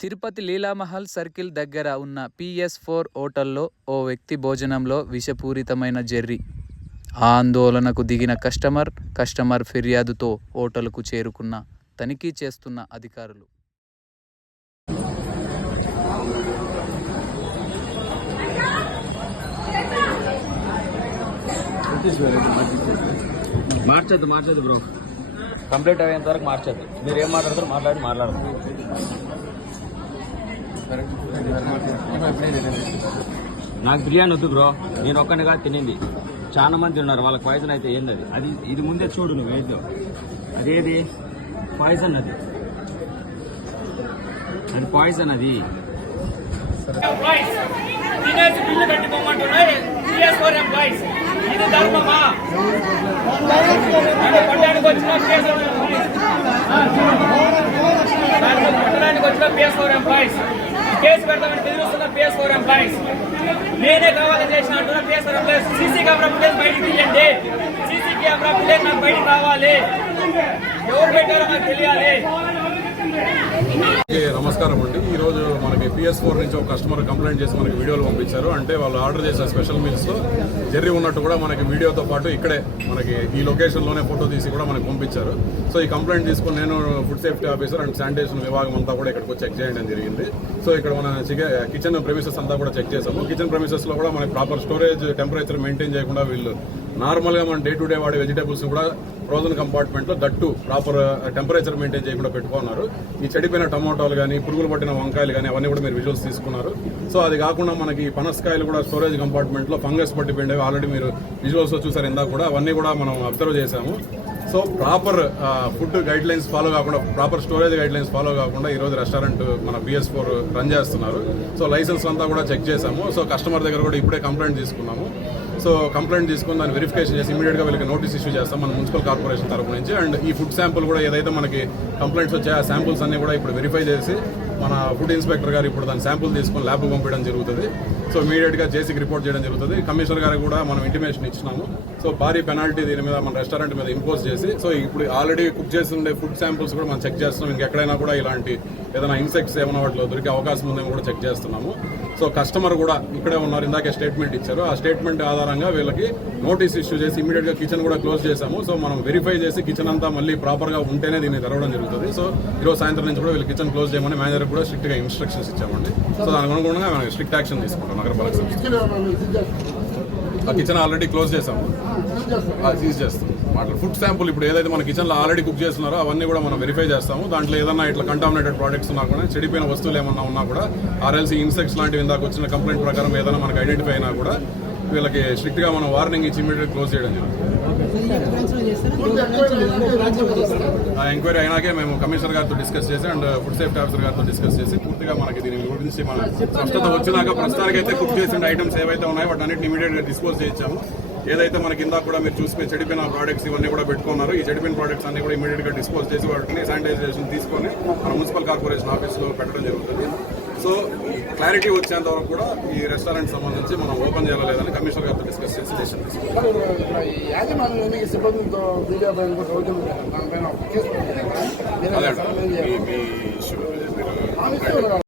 Tirupati Leela Mahal circle దగ్గర ఉన్న PS four హోటల్లో ఓ వ్యక్తి భోజనంలో విషపూరితమైన జెర్రీ. ఆందోళనకు దిగిన కస్టమర్ కస్టమర్ ఫిర్యాదుతో హోటల్కు చేరుకున్న తనిఖీ చేస్తున్న అధికారులు. మార్చద్దు మార్చద్దు బ్రో. కంప్లీట్ అయ్యేంత వరకు మార్చద్దు. మీరు ఏం మాట్లాడతారు మాట్లాడి మాట్లాడదు నాకు బిర్యానీ వద్దు బ్రో. నేను ఒక్కనిగా తినింది. చాలా మంది ఉన్నారు. వాళ్ళ పాయిజన్ అయితే ఏంది అది అది ఇది ముందే చూడు నువ్వు వైద్యం అదేది? పాయిజన్ అది. అది పాయిజన్ అది. బిల్లు కట్టుకోమంటున్నాయి ఇది ధర్మమా వచ్చిన పిఎస్ఆర్ వచ్చిన ఎంప్లాయీస్ కేసు పెడతామని బెదిరిస్తున్న పిఎస్ఆర్ ఎంప్లాయీస్ నేనే కావాలని చేసిన అంటున్న P S R employees CC camera footage బయటికి తీయండి. సీసీ కెమెరా ఫుటేజ్ నాకు బయటికి రావాలి. ఎవరు పెట్టారో నాకు తెలియాలి. నమస్కారం అండి. ఈ రోజు మనకి పిఎస్ ఫోర్ నుంచి ఒక కస్టమర్ కంప్లైంట్ చేసి మనకి వీడియోలు పంపించారు. అంటే వాళ్ళు ఆర్డర్ చేసిన స్పెషల్ మీల్స్లో లో జెర్రీ ఉన్నట్టు కూడా మనకి వీడియోతో పాటు ఇక్కడే మనకి ఈ లొకేషన్లోనే ఫోటో తీసి కూడా మనకి పంపించారు. సో ఈ కంప్లైంట్ తీసుకుని నేను food safety officer and sanitation విభాగం అంతా కూడా ఇక్కడికి వచ్చి చెక్ చేయడం జరిగింది. సో ఇక్కడ మన కిచెన్ ప్రెమిసెస్ అంతా కూడా చెక్ చేసాము కిచెన్ ప్రెమిసెస్లో కూడా మనకి ప్రాపర్ స్టోరేజ్ టెంపరేచర్ మెయింటైన్ చేయకుండా వీళ్ళు నార్మల్గా మన డే టు డే వాడే వెజిటేబుల్స్ కూడా ఫ్రోజన్ కంపార్ట్మెంట్లో దట్టు ప్రాపర్ టెంపరేచర్ మెయింటైన్ చేయకుండా పెట్టుకున్నారు. ఈ చెడిపోయిన టమోటాలు కానీ పురుగులు పట్టిన వంకాయలు కానీ అవన్నీ కూడా మీరు విజువల్స్ తీసుకున్నారు. సో అది కాకుండా మనకి పనసకాయలు కూడా స్టోరేజ్ కంపార్ట్మెంట్లో ఫంగస్ పట్టిపోయినవి ఆల్రెడీ మీరు విజువల్స్ చూసారు ఇందాక కూడా. అవన్నీ కూడా మనం అబ్జర్వ్ చేశాము. So proper food guidelines follow కాకుండా proper storage guide lines follow కాకుండా ఈరోజు రెస్టారెంట్ మన బిఎస్ ఫోర్ రన్ చేస్తున్నారు. సో లైసెన్స్ అంతా కూడా చెక్ చేశాము. సో కస్టమర్ దగ్గర కూడా ఇప్పుడే కంప్లైంట్ తీసుకున్నాము. సో కంప్లైంట్ తీసుకుని దాన్ని వెరిఫికేషన్ చేసి ఇమీడియట్గా వీళ్ళకి నోటీస్ ఇష్యూ చేస్తాం మన మున్సిపల్ కార్పొరేషన్ తరపు నుంచి. అండ్ ఈ ఫుడ్ శాంపుల్ కూడా ఏదైతే మనకి కంప్లైంట్స్ వచ్చాయో ఆ శాంపుల్స్ అన్ని కూడా ఇప్పుడు వెరిఫై చేసి మన ఫుడ్ ఇన్స్పెక్టర్ గారు ఇప్పుడు దాని శాంపుల్ తీసుకొని ల్యాబ్ పంపించడం జరుగుతుంది. సో ఇమీడియట్గా జేసీకి రిపోర్ట్ చేయడం జరుగుతుంది. కమిషనర్ గారికి కూడా మనం ఇంటిమేషన్ ఇచ్చినాము. సో భారీ పెనాల్టీ దీని మీద మన రెస్టారెంట్ మీద ఇంపోజ్ చేసి సో ఇప్పుడు ఆల్రెడీ కుక్ చేసి ఉండే ఫుడ్ శాంపుల్స్ కూడా మనం చెక్ చేస్తున్నాం. ఇంకెక్కడైనా కూడా ఇలాంటి ఏదైనా ఇన్సెక్ట్స్ ఏమైనా వాటిలో దొరికే అవకాశం ఉందేమో కూడా చెక్ చేస్తున్నాము. సో కస్టమర్ కూడా ఇక్కడే ఉన్నారు. ఇందాకే స్టేట్మెంట్ ఇచ్చారు. ఆ స్టేట్మెంట్ ఆధారంగా వీళ్ళకి నోటీస్ ఇష్యూ చేసి ఇమీడియట్గా కిచెన్ కూడా క్లోజ్ చేశాము. సో మనం వెరిఫై చేసి కిచెన్ అంతా మళ్ళీ ప్రాపర్గా ఉంటేనే దీన్ని తెరవడం జరుగుతుంది. సో ఈరోజు సాయంత్రం నుంచి కూడా వీళ్ళు కిచెన్ క్లోజ్ చేయమని మేనేజర్ కూడా స్ట్రిక్ట్గా ఇన్స్ట్రక్షన్స్ ఇచ్చామండి. సో దానికి అనుగుణంగా మనం స్ట్రిక్ట్ యాక్షన్ తీసుకుంటాం నగరపాలక సంస్థ ఆ కిచెన్ ఆల్రెడీ క్లోజ్ చేసాము సీజ్ చేస్తాం. ఫుడ్ శాంపుల్ ఇప్పుడు ఏదైతే మన కిచెన్లో ఆల్రెడీ కుక్ చేస్తున్నారో అవన్నీ కూడా మనం వెరిఫై చేస్తాము. దాంట్లో ఏదైనా ఇట్లా కంటామినేటెడ్ ప్రోడక్ట్స్ ఉన్నా కూడా చెడిపోయిన వస్తువులు ఏమన్నా ఉన్నా కూడా ఆర్ఎల్సీ ఇన్సెక్ట్స్ లాంటివి ఇందాక వచ్చిన కంప్లైంట్ ప్రకారం ఏదైనా మనకు ఐడెంటిఫై అయినా కూడా వీళ్ళకి స్ట్రిక్ట్గా మనం వార్నింగ్ ఇచ్చి ఇమీడియట్ క్లోజ్ చేయడం జరుగుతుంది. ఆ ఎంక్వైరీ అయినాకే మేము కమిషనర్ గారితో డిస్కస్ చేసి అండ్ ఫుడ్ సేఫ్టీ ఆఫీసర్ గారితో డిస్కస్ చేసి పూర్తిగా మనకి దీని గురించి మన స్పష్టత వచ్చినాక ప్రస్తుతానికి అయితే కుక్ చేసిన ఐటమ్స్ ఏవైతే ఉన్నాయో వాటి అన్నింటిని ఇమీడియట్గా డిస్పోజ్ చేయించాము. ఏదైతే మనకి ఇందాక కూడా మీరు చూసుకుని చెడిపోయిన ప్రోడక్ట్స్ ఇవన్నీ కూడా పెట్టుకున్నారు. ఈ చెడిపోయిన ప్రోడక్ట్స్ అన్ని కూడా ఇమీడియట్గా డిస్పోజ్ చేసి వాటిని శానిటైజేషన్ తీసుకొని మన మున్సిపల్ కార్పొరేషన్ ఆఫీస్లో పెట్టడం జరుగుతుంది. సో క్లారిటీ వచ్చేంత వరకు కూడా ఈ రెస్టారెంట్ సంబంధించి మనం ఓపెన్ చేయాలా లేదని కమిషనర్ గారితో డిస్కస్ చేసి అదే. మీ- ఇష్యూ మీరు